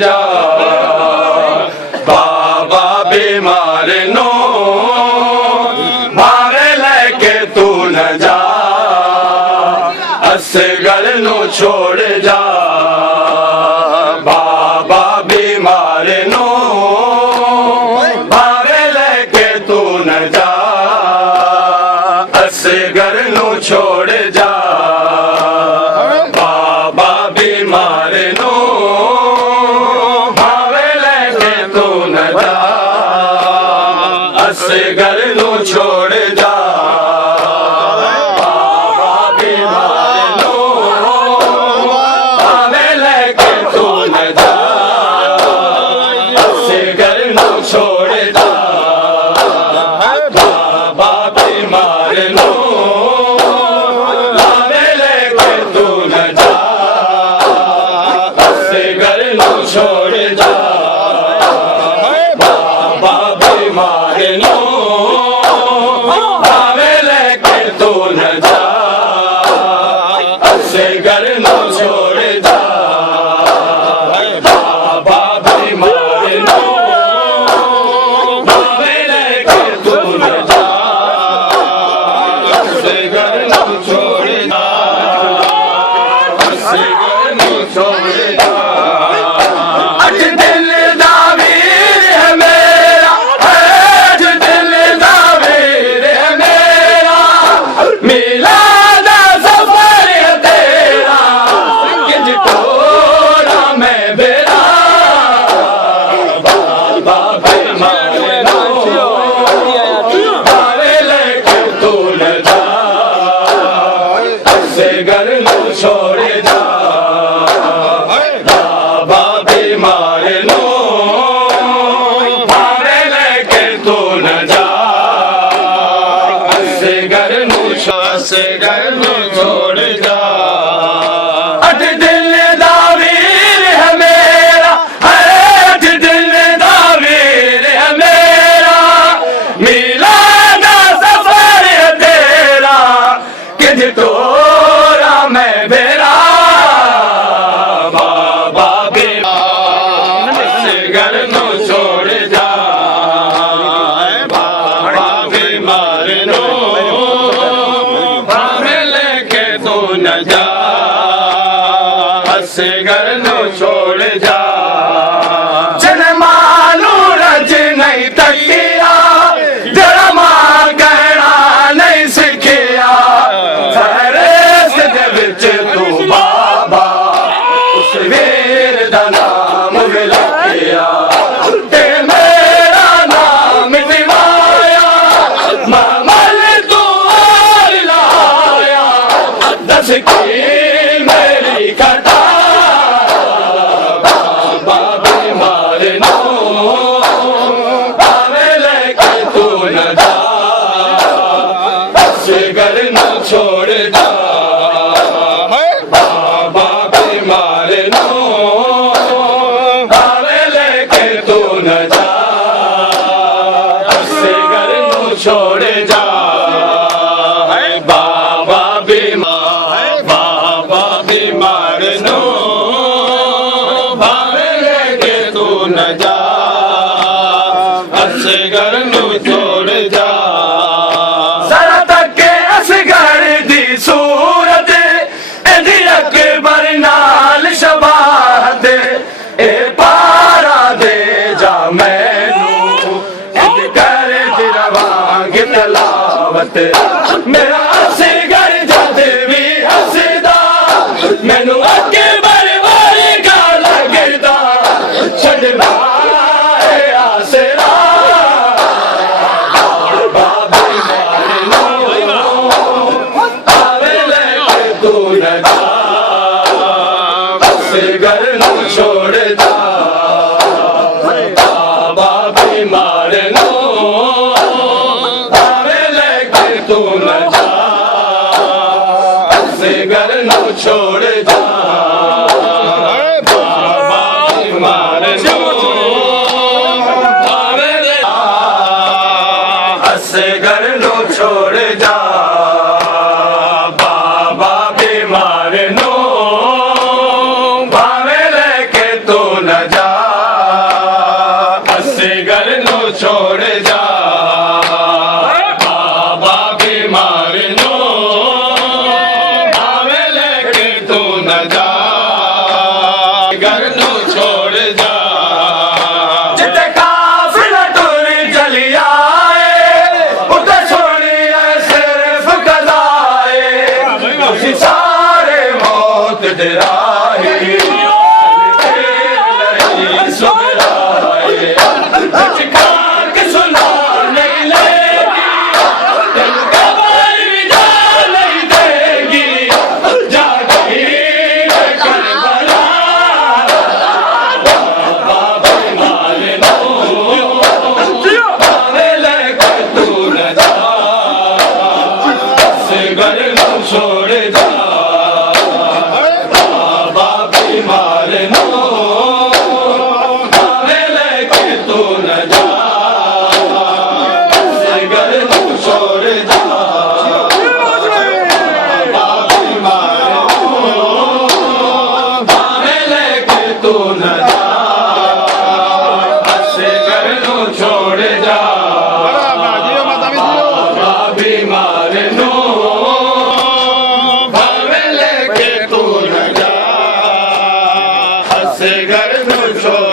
जा बाबा बीमार नो भावे लेके तू न जा असगर नु छोड़ जा बाबा बीमार नो भावे लेके तू न जा असगर नु छोड़ जा बाबा बीमार नो भावे लेके तू न जा असगर नु छोड़ जा बाबा बीमार नो भावे लेके तू न जा असगर नु छोड़ जा बाबा बीमार नो भावे लेके तू न जा असगर नु छोड़ जा बाबा बीमार नो भावे लेके तू न जा असगर नु छोड़ जा बाबा बीमार नो भावे लेके तू न जा असगर नु छोड़ जा असगर नु छोड़ जा अज दिल दा वीर है मेरा अज दिल दा वीर है मेरा मिला दा सफर है तेरा किंज टोरा मैं बेरा बाबा बीमार नो भावे लेके तू न जा असगर नु छोड़ जा बाबा बीमार नो भावे लेके तू न जा असगर नु छोड़ जा अज दिल दा वीर है मेरा अज दिल दा वीर है मेरा मिला दा सफर है तेरा किंज टोरा मैं बेरा बाबा बीमार असगर नु छोड़ जा बाबा बीमार नो भावे लेके तू न जा असगर नु छोड़ जा जनमानू रज नहीं तकिया जरमा कहना नहीं सिखिया सारे सिद्ध विच तू बाबा उस वीर दा नाम विलाया ते मेरा नाम दिवाया मामल तू और लाया दस की मेरी कथा बाबा बीमार नो भावे लेके तू न जा असगर नु छोड़ जा बाबा बीमार नो भावे लेके तू न जा असगर नु छोड़ जा बाबा बीमार नो भावे लेके तू न जा असगर नु छोड़ जा जरा तक असगर दी सूरत इंदी अकबर नाल शबाहत ए पारा दे जा मैनू इंद कर दिलवांग तलावत मेरा असगर जद भी हसदा मैनू अकबर वर्गा लगदा छड़दा है आसरा बाबा बीमार नो भावे लेके तू न जा असगर नु छोड़ जा बाबा बीमार नो भावे लेके तू न जा असगर नु छोड़ जा बाबा बीमार नो भावे लेके असगर नु छोड़ जा बाबा बीमार नो भावे लेके तू न जा ਸੁਣਾਏ ਚਿਕਾ ਕੇ ਸੁਣਾ ਨਹੀਂ ਲੈਗੀ ਤੈਨੂੰ ਕਬਰ ਵੀ ਜਾ ਨਹੀਂ ਦੇਗੀ ਜਾ ਗਈ ਕਰਬਲਾ ਬਾਬਾ ਮਾਲ ਨੂੰ ਭਾਵੇਂ ਲੈ ਕੇ ਤੂੰ ਨਾ ਜਾ ਸਿਗਰ ਨੂੰ ਛੋੜ ਜਾ ਬਾਬਾ ਬਿਮਾਰ ਨੂੰ ਭਾਵੇਂ ਲੈ ਕੇ ਤੂੰ ਨਾ ਜਾ ਸਿਗਰ ਨੂੰ ਛੋੜ ਜਾ ਬਾਬਾ ਬਿਮਾਰ ਨੂੰ ਭਾਵੇਂ ਲੈ ਕੇ ਤੂੰ ਨਾ ਜਾ ਸਿਗਰ ਨੂੰ ਛੋੜ ਜਾ ਬਾਬਾ ਬਿਮਾਰ ਨੂੰ ਭਾਵੇਂ ਲੈ ਕੇ ਤੂੰ ਨਾ ਜਾ ਸਿਗਰ ਨੂੰ ਛੋੜ